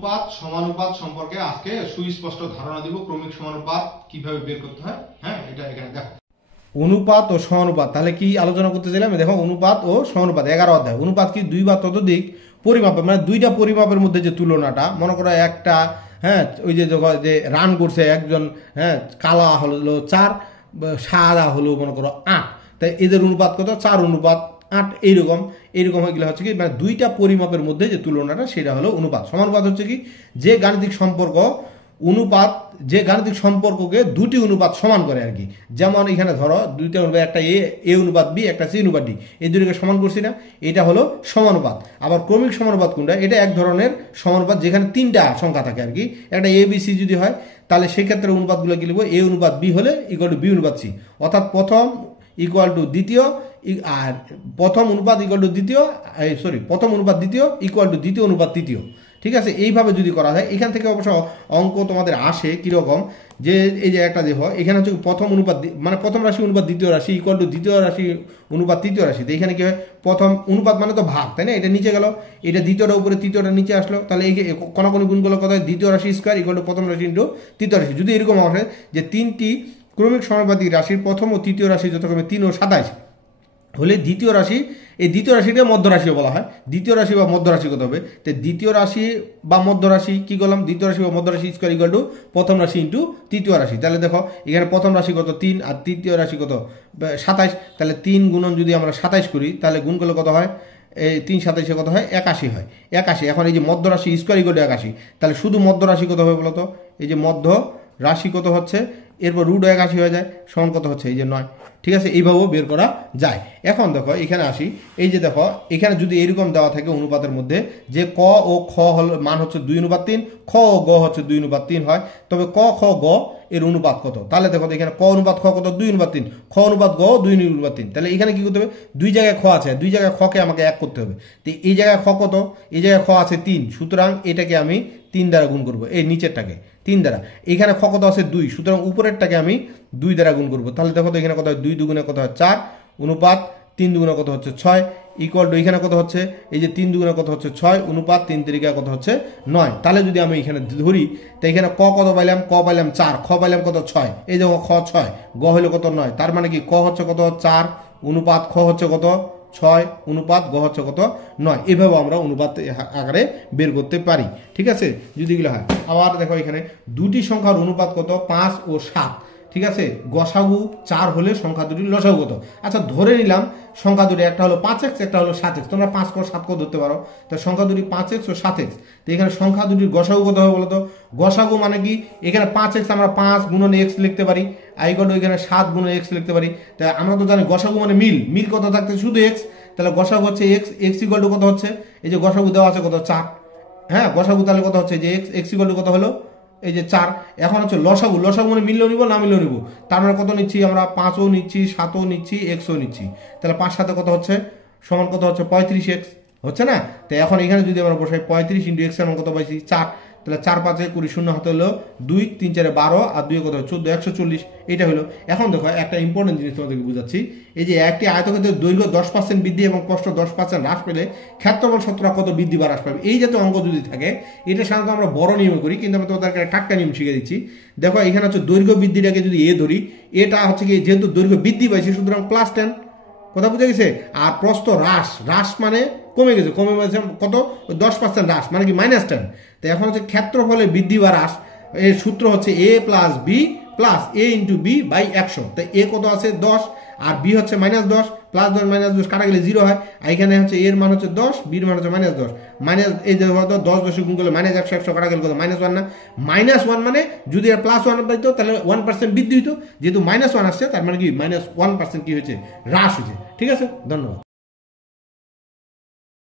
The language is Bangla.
অনুপাত সমানুপাত সম্পর্কে আজকে সুস্পষ্ট ধারণা দিব। ক্রমিক সমানুপাত কিভাবে বের করতে হয়, হ্যাঁ, এটা এখানে দেখো। অনুপাত ও সমানুপাত তাহলে কি আলোচনা করতে চাইলাম, দেখো অনুপাত ও সমানুপাত 11 অধ্যায়। অনুপাত কি দুই বা ততোধিক পরিমাপ, মানে দুইটা পরিমাপের মধ্যে যে তুলনাটা, মনে করো একটা, হ্যাঁ, ওই যে রান করছে একজন, হ্যাঁ, কালা হলো 4, সাদা হলো মনে করো 8, তাই এদের অনুপাত কত? 4:8। এইরকম হয়ে গেলে হচ্ছে কি, মানে দুইটা পরিমাপের মধ্যে যে তুলনাটা সেটা হলো অনুপাত। সমানুপাত হচ্ছে কি, যে গাণিতিক সম্পর্ক অনুপাত, যে গাণিতিক সম্পর্ককে দুটি অনুপাত সমান করে আর কি। যেমন এখানে ধরো দুইটা অনুপাত, একটা এ অনুপাত বি, একটা সি অনুপাত ডি, এই দুটোকে সমান করছি না, এটা হলো সমানুপাত। আবার ক্রমিক সমানুপাত কোনটা? এটা এক ধরনের সমানুপাত যেখানে তিনটা সংখ্যা থাকে আর কি। একটা এ বি সি যদি হয় তাহলে সেক্ষেত্রে অনুপাতগুলো কি লিখবো? এ অনুপাত বি হলে ইকুয়াল টু বি অনুপাত সি, অর্থাৎ প্রথম ইকুয়াল টু দ্বিতীয়, আর প্রথম অনুপাত ইকুয়াল টু দ্বিতীয়, প্রথম অনুপাত দ্বিতীয় ইকুয়াল টু দ্বিতীয় অনুপাত তৃতীয়। ঠিক আছে, এইভাবে যদি করা যায়, এখান থেকে অবশ্য অঙ্ক তোমাদের আসে কিরকম, যে এই যে একটা দেখো এখানে হচ্ছে প্রথম অনুপাত, মানে প্রথম রাশি অনুপাত দ্বিতীয় রাশি ইকুয়াল টু দ্বিতীয় রাশি অনুপাত তৃতীয় রাশি। তো এখানে কি হয়? প্রথম অনুপাত মানে তো ভাগ, তাই না? এটা নিচে গেল, এটা দ্বিতীয়টা উপরে, তৃতীয়টা নিচে আসলো, তাহলে এই কোন গুণ করলে কত হয়? দ্বিতীয় রাশি স্কোয়ার ইকুয়াল টু প্রথম রাশি ইন্টু তৃতীয় রাশি। যদি এরকম আসে যে তিনটি ক্রমিক সমানুপাতিক রাশির প্রথম ও তৃতীয় রাশি যথাক্রমে 3 ও 27 হলে দ্বিতীয় রাশি, এই দ্বিতীয় রাশিটা মধ্য রাশিও বলা হয়। দ্বিতীয় রাশি বা মধ্য রাশি কত হবে? তো দ্বিতীয় রাশি বা মধ্য রাশি কি করলাম? দ্বিতীয় রাশি বা মধ্য রাশি স্কোয়ার ইকুয়াল টু প্রথম রাশি ইন্টু তৃতীয় রাশি। তাহলে দেখো এখানে প্রথম রাশি কত? 3, আর তৃতীয় রাশি কত? 27। তাহলে 3 গুণন যদি আমরা 27 করি তাহলে গুণ করলে কত হয়? এই 3 27 কত হয়? 81 হয়। 81। এখন এই যে মধ্য রাশি স্কোয়ার ইকুয়াল টু 81, তাহলে শুধু মধ্য রাশি কত হবে বলতো? এই যে মধ্য রাশি কত হচ্ছে, এরপর রুট 81 হয়ে যায়, সমান কত হচ্ছে? এই যে 9। ঠিক আছে, এইভাবেও বের করা যায়। এখন দেখো এখানে আসি, এই যে দেখো এখানে যদি এরকম দেওয়া থাকে অনুপাতের মধ্যে যে ক ও খ হল মান হচ্ছে 2:3, খ ও গ হচ্ছে 2:3 হয়, তবে ক খ গ এর অনুপাত কত? তাহলে দেখো এখানে ক অনুপাত খ কত? 2:3, খ অনুপাত গ 2:3। তাহলে এখানে কি করতে হবে? দুই জায়গায় খ আছে, দুই জায়গায় খকে আমাকে 1 করতে হবে। তো এই জায়গায় খ কত? এই জায়গায় খ আছে 3, সুতরাং এটাকে আমি 3 দ্বারা গুণ করবো, এই নিচেরটাকে 3 দ্বারা। এখানে খ কত আছে? 2, সুতরাং উপরেরটাকে আমি 2 দ্বারা গুণ করবো। তাহলে দেখো তো এখানে কত হয়? 2 দুগুণে কত হয়? 4, অনুপাত 3 দুগুণে কত হচ্ছে? 6, ইকুয়াল টু এখানে কত হচ্ছে? এই যে 3 দুগুণে কত হচ্ছে? 6, অনুপাত 3 তিরিকা কত হচ্ছে? 9। তাহলে যদি আমি এখানে ধরি, তো এখানে ক কত পাইলাম? ক পাইলাম 4, খ পাইলাম কত? 6, এই দেখো খ 6, গ হলো কত? 9। তার মানে কি ক হচ্ছে কত? 4, অনুপাত খ হচ্ছে কত? 6, অনুপাত গ হচ্ছে কত? 9। এভাবে আমরা অনুপাত আকারে বের করতে পারি। ঠিক আছে, যদি এগুলো হয়। আবার দেখো এখানে দুটি সংখ্যার অনুপাত কত? 5 ও 7। ঠিক আছে, গসাগু 4 হলে সংখ্যা দুটির লসাগু কত? আচ্ছা, ধরে নিলাম সংখ্যা দুটি, একটা হলো 5x, একটা হলো 7x। তোমরা 5 ক 7 ক ধরতে পারো। তো সংখ্যা দুটি 5x ও 7x। তো এখানে সংখ্যা দুটির গসাগু কত হবে বলতো? গসাগু মানে কি? এখানে 5x আমরা 5 গুণন x লিখতে পারি, আইকল এখানে 7 গুণন x লিখতে পারি। তাই আমরা তো জানি গসাগু মানে মিল কত থাকতে? শুধু x। তাহলে গসাগু হচ্ছে x ইকুয়াল টু কত হচ্ছে? এই যে গসাগু দেওয়া আছে কত? 4। হ্যাঁ, গসাগু তাহলে কত হচ্ছে? যে x ইকুয়াল টু কত হলো? এই যে 4। এখন হচ্ছে লসাগু মানে মিললেও নিব, না মিললেও নিব। তার মানে কত নিচ্ছি আমরা? 5ও নিচ্ছি, 7ও নিচ্ছি, xও নিচ্ছি। তাহলে 5 সাথে কত হচ্ছে? সমান কত হচ্ছে? 35x হচ্ছে না? তো এখন এখানে যদি আমরা বসাই 35 ইন্টু x এর মান কত পাইছি? 4। তাহলে 4 5 20, শূন্য হাতে হলো 2, 3 4 12, আর 2 কত? 14, 140। এটা হলো। এখন দেখো একটা ইম্পর্টেন্ট জিনিস তোমাদেরকে বুঝাচ্ছি। এই যে একটি আয়তক্ষেত্রের দৈর্ঘ্য 10% বৃদ্ধি এবং প্রস্থ 10% হ্রাস পেলে ক্ষেত্রফল শতকরা কত বৃদ্ধি বা হ্রাস পাবে? এই জাতীয় অঙ্ক যদি থাকে, এটা সাধারণত আমরা বড় নিয়মে করি, কিন্তু আমি তোমাদেরকে টাটকা নিয়ম শিখে দিচ্ছি। দেখো এখানে হচ্ছে দৈর্ঘ্য বৃদ্ধিটাকে যদি এ ধরি, এটা হচ্ছে কি, যেহেতু দৈর্ঘ্য বৃদ্ধি পাইছে সুতরাং +10, কথা বুঝে গেছে। আর প্রস্থ হ্রাস মানে কমে গেছে কত? 10% হ্রাস মানে কি? -10। তো এখন হচ্ছে ক্ষেত্রফলের বৃদ্ধি বা হ্রাস, এর সূত্র হচ্ছে a + b + a × b / 100। তো a কত আছে? 10, আর b হচ্ছে -10, +10 -10 কাটা গেলে 0 হয়। আর এখানে হচ্ছে এর মান হচ্ছে 10, b এর মান হচ্ছে -10, এই যে 10 10 গুণ করলে -100 100 কাটা গেলে কত? -1 না? -1 মানে যদি এর +1 পাইতো তাহলে 1% বৃদ্ধি হইতো, যেহেতু -1 আসছে তার মানে কি? -1% কি হয়েছে? হ্রাস হয়েছে। ঠিক আছে, ধন্যবাদ।